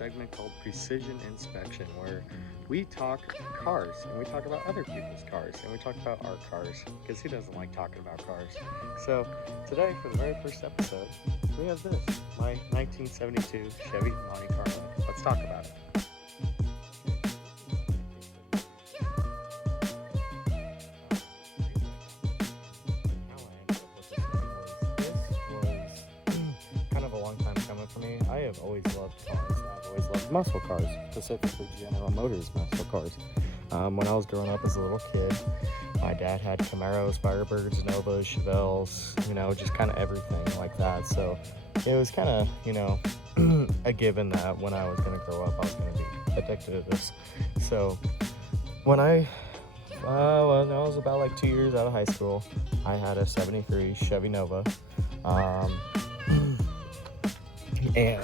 segment called Precision Inspection, where we talk cars and we talk about other people's cars and we talk about our cars, because who doesn't like talking about cars? So today, for the very first episode, we have this, my 1972 Chevy Monte Carlo. Let's talk about it. For me, I have always loved cars. I've always loved muscle cars, specifically General Motors muscle cars. When I was growing up as a little kid, my dad had Camaros, Firebirds, Novas, Chevelles, just kind of everything like that. So it was kind of, a given that when I was going to grow up, I was going to be addicted to this. So when I was about like 2 years out of high school, I had a 73 Chevy Nova. And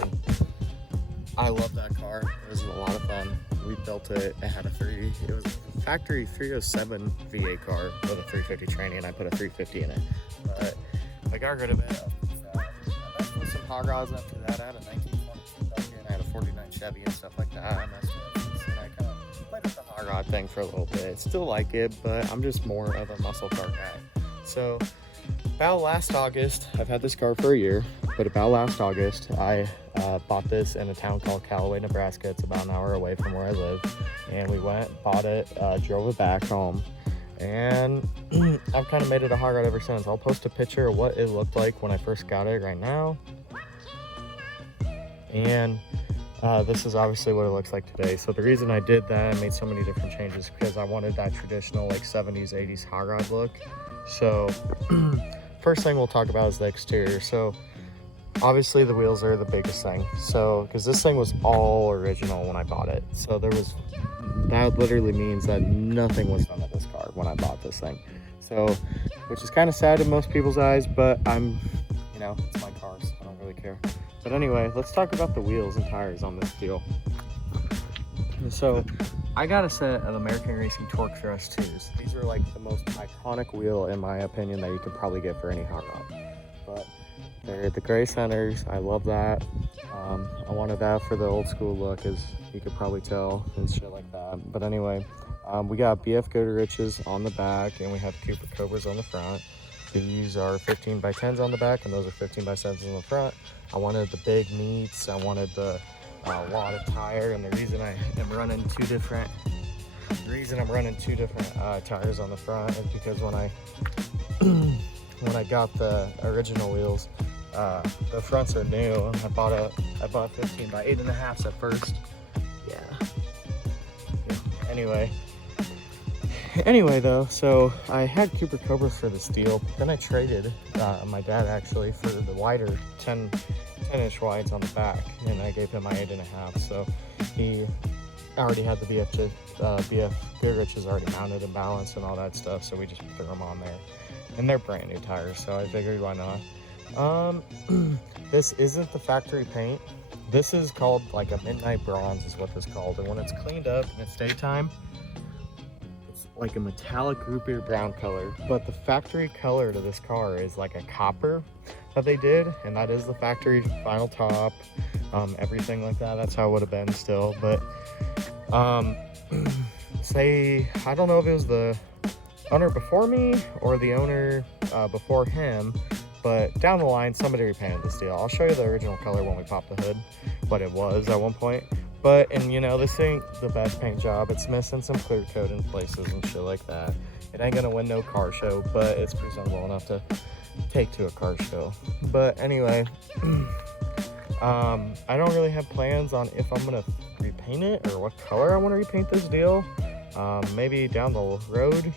I love that car. It was a lot of fun. We built it. It had it was a factory 307 V8 car with a 350 tranny, and I put a 350 in it. But I got rid of it. I messed with some hot rods after that. I had a 1922 back here, and I had a 49 Chevy and stuff like that. I messed with it, and I kind of played with the hot rod thing for a little bit. Still like it, but I'm just more of a muscle car guy. So about last August, I've had this car for a year, but about last August, I bought this in a town called Callaway, Nebraska. It's about an hour away from where I live. And we went, bought it, drove it back home. And I've kind of made it a hot rod ever since. I'll post a picture of what it looked like when I first got it right now. And this is obviously what it looks like today. So the reason I did that, I made so many different changes, because I wanted that traditional like 70s, 80s hot rod look. So first thing we'll talk about is the exterior. So obviously the wheels are the biggest thing. So because this thing was all original when I bought it. So that literally means that nothing was done to this car when I bought this thing. So, which is kind of sad in most people's eyes, but it's my car, so I don't really care. But anyway, let's talk about the wheels and tires on this deal. So I got a set of American Racing Torque Thrust 2s. These are like the most iconic wheel, in my opinion, that you could probably get for any hot rod. But they're the gray centers. I love that. I wanted that for the old school look, as you could probably tell, and shit like that. But anyway, we got BF Goodriches on the back, and we have Cooper Cobras on the front. These are 15 by 10s on the back, and those are 15 by 7s on the front. I wanted the big meats. I wanted the lot of tire, and the reason I'm running two different tires on the front is because when I got the original wheels, the fronts are new. I bought 15 by 8.5s at first. Anyway though, so I had Cooper Cobras for this deal, but then I traded my dad actually for the wider 10-inch wides on the back, and I gave him my 8.5. So he already had the BF Goodriches already mounted and balanced and all that stuff, so we just threw them on there, and they're brand new tires, so I figured why not. This isn't the factory paint. This is called like a midnight bronze is what this is called, and when it's cleaned up and it's daytime, it's like a metallic root beer brown color. But the factory color to this car is like a copper that they did, and that is the factory final top, everything like that. That's how it would have been still. But I don't know if it was the owner before me or the owner before him, but down the line somebody repainted this deal. I'll show you the original color when we pop the hood, what it was at one point. But this ain't the best paint job. It's missing some clear coat in places and shit like that. It ain't gonna win no car show, but it's presentable enough to take to a car show. But anyway, I don't really have plans on if I'm gonna repaint it or what color I want to repaint this deal. Maybe down the road,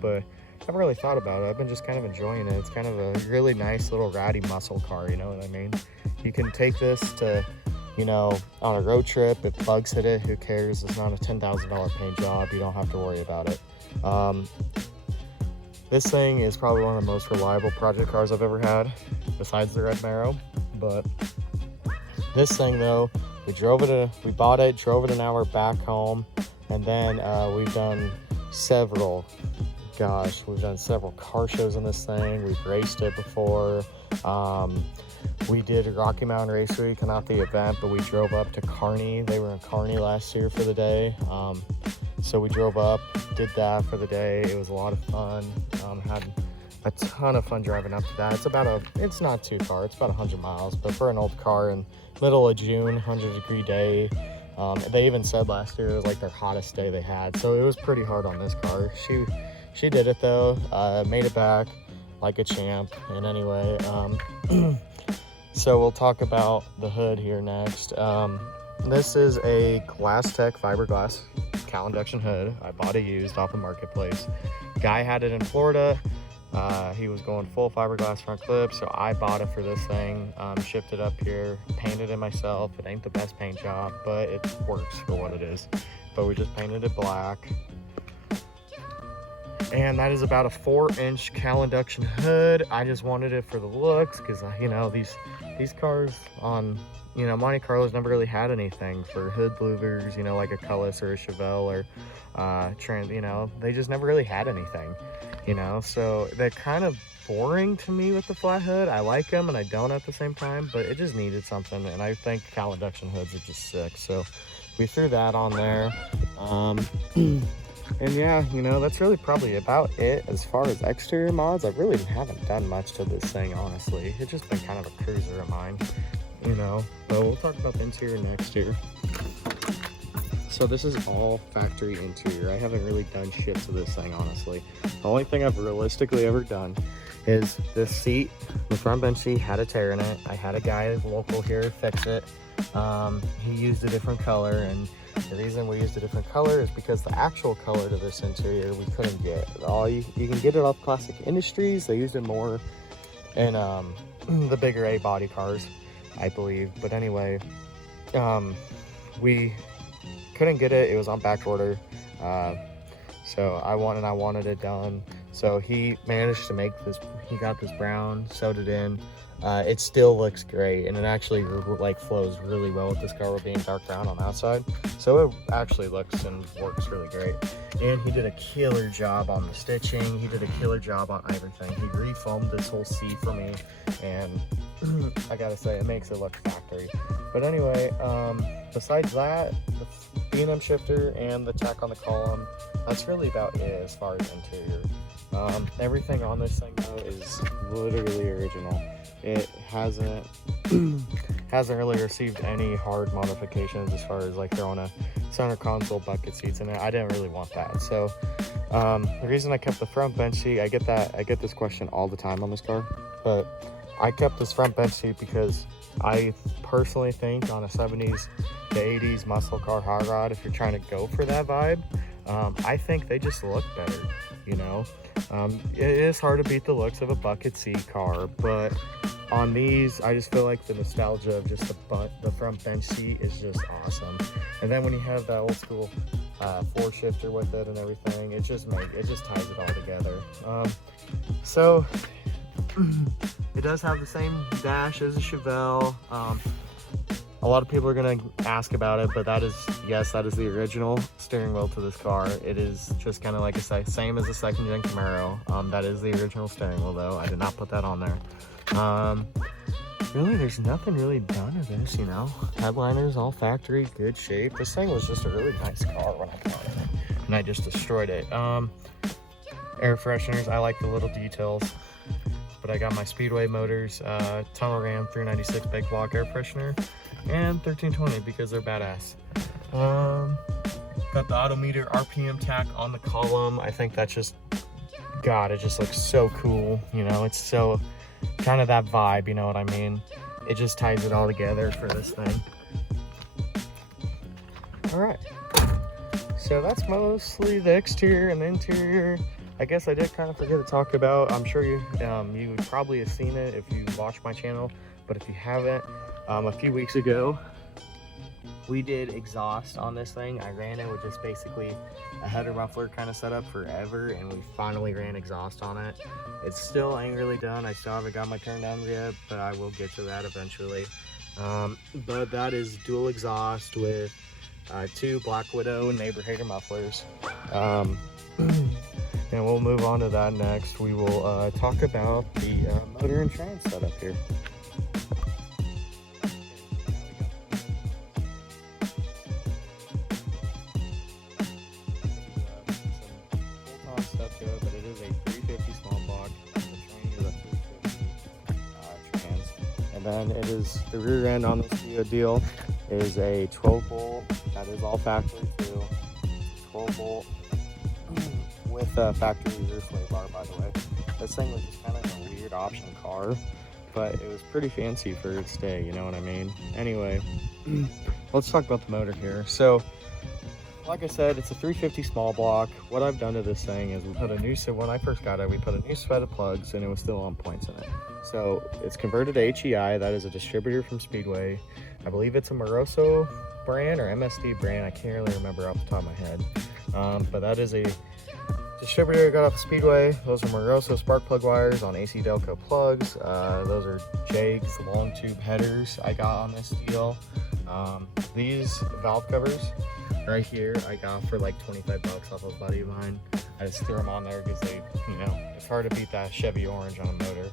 but I haven't really thought about it. I've been just kind of enjoying it. It's kind of a really nice little ratty muscle car, you know what I mean? You can take this to, on a road trip. If bugs hit it, who cares? It's not a $10,000 paint job. You don't have to worry about it. This thing is probably one of the most reliable project cars I've ever had, besides the Red Marrow. But this thing though, we bought it, drove it an hour back home, and then we've done several car shows on this thing. We've raced it before. We did Rocky Mountain Race Week, not the event, but we drove up to Kearney. They were in Kearney last year for the day. So we drove up, did that for the day. It was a lot of fun. Had a ton of fun driving up to that. It's not too far. It's about 100 miles, but for an old car in middle of June, 100-degree day. They even said last year it was like their hottest day they had. So it was pretty hard on this car. She did it though, made it back like a champ. And anyway, so we'll talk about the hood here next. This is a Glass Tech fiberglass cowl induction hood. I bought it used off the marketplace. Guy had it in Florida. He was going full fiberglass front clip, so I bought it for this thing, shipped it up here, painted it myself. It ain't the best paint job, but it works for what it is. But we just painted it black. And that is about a 4-inch cowl induction hood. I just wanted it for the looks, because you know, these cars on, you know, Monte Carlo's never really had anything for hood louvers, you know, like a Cullis or a Chevelle or Trans, you know, they just never really had anything, you know. So they're kind of boring to me with the flat hood. I like them and I don't at the same time, but it just needed something, and I think cowl induction hoods are just sick. So we threw that on there. And yeah, you know, that's really probably about it as far as exterior mods. I really haven't done much to this thing, honestly. It's just been kind of a cruiser of mine, you know. But we'll talk about the interior next year. So this is all factory interior. I haven't really done shit to this thing, honestly. The only thing I've realistically ever done is this seat. The front bench seat had a tear in it. I had a guy local here fix it. He used a different color, and the reason we used a different color is because the actual color to this interior we couldn't get. You can get it off Classic Industries. They used it more in the bigger A body cars, I believe. But anyway, we couldn't get it. It was on back order. So I wanted it done. So he managed to make this. He got this brown, sewed it in. It still looks great, and it actually like flows really well with this car being dark brown on the outside. So it actually looks and works really great. And he did a killer job on the stitching. He did a killer job on everything. He refoamed this whole seat for me, and I gotta say, it makes it look factory. But anyway, besides that, the B&M shifter and the tack on the column, that's really about it as far as interior. Everything on this thing though is literally original. It hasn't really received any hard modifications as far as like throwing a center console, bucket seats in it. I didn't really want that. So the reason I kept the front bench seat, I get this question all the time on this car, but I kept this front bench seat because I personally think on a 70s to 80s muscle car hot rod, if you're trying to go for that vibe, I think they just look better, you know. It is hard to beat the looks of a bucket seat car, but on these, I just feel like the nostalgia of just the front bench seat is just awesome. And then when you have that old school 4-shifter with it and everything, it just ties it all together. So it does have the same dash as a Chevelle. A lot of people are gonna ask about it, but that is the original steering wheel to this car. It is just kind of like same as the 2nd gen Camaro. That is the original steering wheel though. I did not put that on there. Really, there's nothing really done to this, you know. Headliners all factory, good shape. This thing was just a really nice car when I bought it, and I just destroyed it. Air fresheners, I like the little details, but I got my Speedway Motors Tunnel Ram 396 big block air freshener and 1320 because they're badass. Got the odometer RPM tack on the column. I think that's just, God, it just looks so cool, you know. It's so kind of that vibe, you know what I mean? It just ties it all together for this thing. All right, so that's mostly the exterior and the interior. I guess I did kind of forget to talk about, I'm sure you would probably have seen it if you watched my channel, but if you haven't, a few weeks ago we did exhaust on this thing. I ran it with just basically a header muffler kind of setup forever, and we finally ran exhaust on it. It still ain't really done. I still haven't got my turn down yet, but I will get to that eventually. But that is dual exhaust with 2 Black Widow neighbor hater mufflers. And we'll move on to that next. We will talk about the motor and trans setup here. it is a 350 small block. The train is a 350 trans. And then it is the rear end on this deal is a 12 bolt. That is all factory too. 12 bolt with a factory rear sway bar, by the way. This thing was just kind of a weird option car, but it was pretty fancy for its day, you know what I mean? Anyway, let's talk about the motor here. So, like I said, it's a 350 small block. What I've done to this thing is we put a new, so when I first got it, we put a new set of plugs and it was still on points in it. So it's converted to HEI. That is a distributor from Speedway. I believe it's a Moroso brand or MSD brand. I can't really remember off the top of my head. But that is a distributor I got off Speedway. Those are Moroso spark plug wires on AC Delco plugs. Those are Jake's long tube headers I got on this deal. These valve covers right here I got for like 25 bucks off of a buddy of mine. I just threw them on there because they, you know, it's hard to beat that Chevy orange on a motor.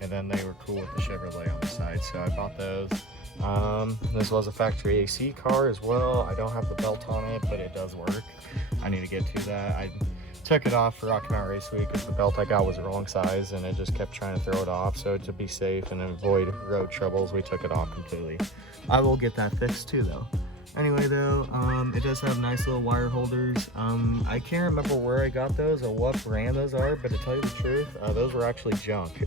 And then they were cool with the Chevrolet on the side, so I bought those. This was a factory AC car as well. I don't have the belt on it, but it does work. I need to get to that. I took it off for Rocky Mountain Race Week because the belt I got was the wrong size and it just kept trying to throw it off. So to be safe and avoid road troubles, we took it off completely. I will get that fixed too though. Anyway though, it does have nice little wire holders. I can't remember where I got those or what brand those are, but to tell you the truth, those were actually junk.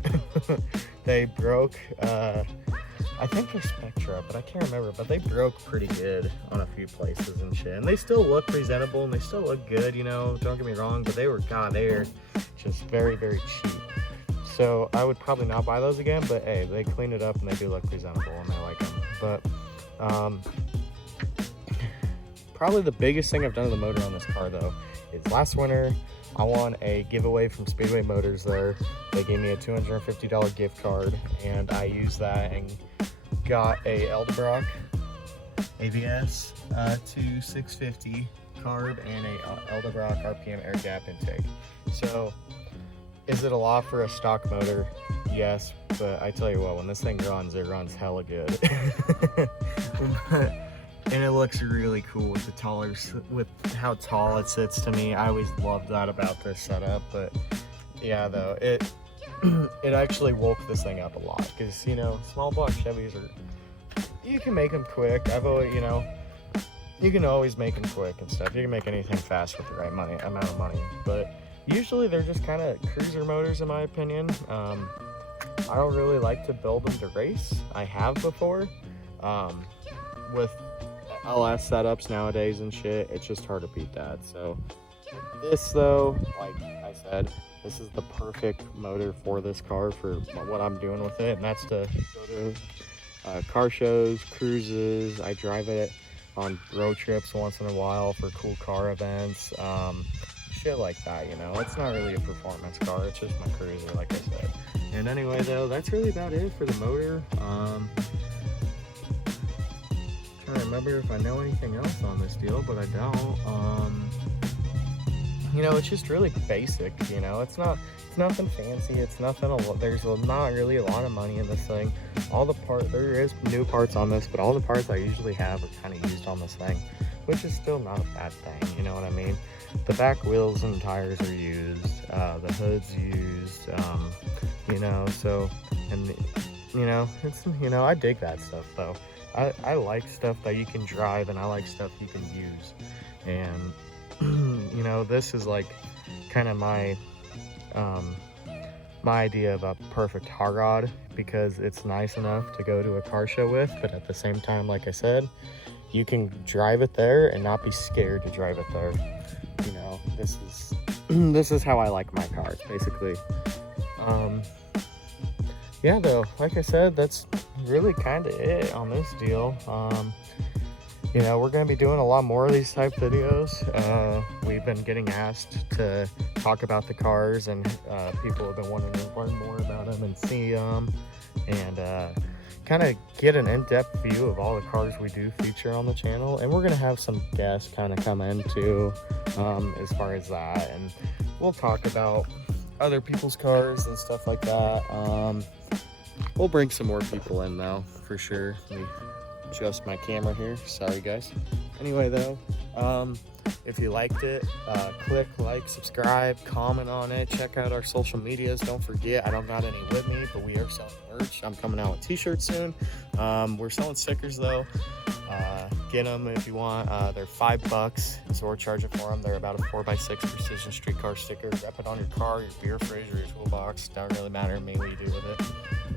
They broke, I think they're Spectra, but I can't remember, but they broke pretty good on a few places and shit. And they still look presentable and they still look good, you know, don't get me wrong, but they're just very, very cheap. So I would probably not buy those again, but hey, they clean it up and they do look presentable and I like them. But, probably the biggest thing I've done to the motor on this car though is last winter I won a giveaway from Speedway Motors there. They gave me a $250 gift card and I used that and got a Eldebrock ABS 2650 carb and a Eldebrock RPM air gap intake. So is it a lot for a stock motor? Yes, but I tell you what, when this thing runs, it runs hella good. And it looks really cool with with how tall it sits to me. I always loved that about this setup, but yeah, though, it actually woke this thing up a lot because, you know, small block Chevys you can make them quick. I've always, you know, you can always make them quick and stuff. You can make anything fast with the right amount of money, but usually they're just kind of cruiser motors in my opinion. I don't really like to build them to race. I have before. With LS setups nowadays and shit, it's just hard to beat that. So this though, like I said, this is the perfect motor for this car for what I'm doing with it, and that's to go to car shows, cruises. I drive it on road trips once in a while for cool car events, shit like that, you know. It's not really a performance car, it's just my cruiser, like I said. And anyway though, that's really about it for the motor. Trying to remember if I know anything else on this deal, but I don't. You know, it's just really basic, you know. It's nothing fancy, it's nothing, there's not really a lot of money in this thing. There is new parts on this, but all the parts I usually have are kind of used on this thing, which is still not a bad thing, you know what I mean? The back wheels and tires are used, the hood's used, you know, so, and, you know, it's, you know, I dig that stuff, though. I like stuff that you can drive, and I like stuff you can use, and, you know, this is like kind of my idea of a perfect hot rod, because it's nice enough to go to a car show with, but at the same time, like I said, you can drive it there and not be scared to drive it there. You know, this is how I like my cars, basically. Yeah, though, like I said, that's really kind of it on this deal. You know, we're going to be doing a lot more of these type videos. We've been getting asked to talk about the cars, and people have been wanting to learn more about them and see them, and kind of get an in-depth view of all the cars we do feature on the channel. And we're going to have some guests kind of come in too, as far as that, and we'll talk about other people's cars and stuff like that. We'll bring some more people in though, for sure. Let me adjust my camera here, sorry guys. Anyway though, If you liked it, click like, subscribe, comment on it, check out our social medias. Don't forget, I don't got any with me, but we are selling merch. I'm coming out with t-shirts soon. We're selling stickers though. Get them if you want. They're $5, so we're charging for them. They're about a 4x6 precision streetcar sticker. Wrap it on your car, your beer fridge, or your toolbox. Don't really matter to me what you do with it.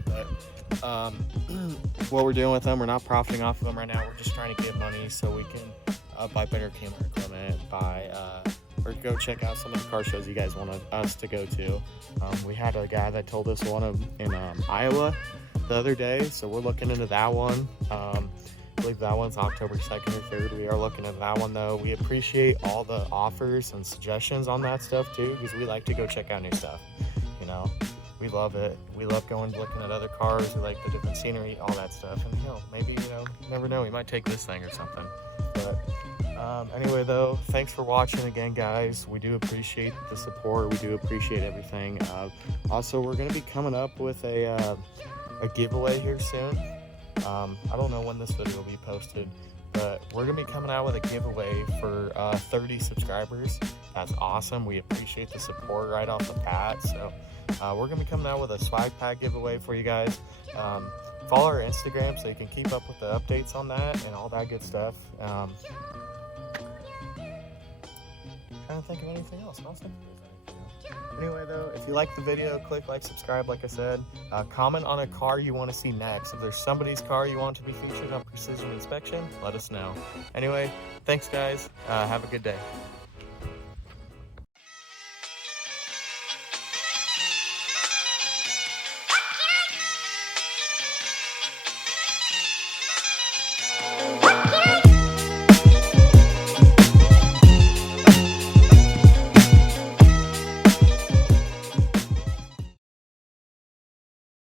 But what we're doing with them, we're not profiting off of them right now. We're just trying to get money so we can buy better camera equipment, or go check out some of the car shows you guys wanted us to go to. We had a guy that told us one in Iowa the other day, so we're looking into that one. I believe that one's October 2nd or 3rd. We are looking at that one though. We appreciate all the offers and suggestions on that stuff too, because we like to go check out new stuff. You know, we love it. We love going looking at other cars. We like the different scenery, all that stuff. And maybe, you never know, we might take this thing or something. But anyway though, thanks for watching again, guys. We do appreciate the support. We do appreciate everything. Also, we're going to be coming up with a giveaway here soon. I don't know when this video will be posted, but we're gonna be coming out with a giveaway for 30 subscribers. That's awesome. We appreciate the support right off the bat. So we're gonna be coming out with a swag pack giveaway for you guys. Follow our Instagram so you can keep up with the updates on that and all that good stuff. Trying to think of anything else. Anyway though, if you like the video, click like, subscribe, like I said. Comment on a car you want to see next. If there's somebody's car you want to be featured on Precision Inspection, let us know. Anyway, thanks guys. Have a good day.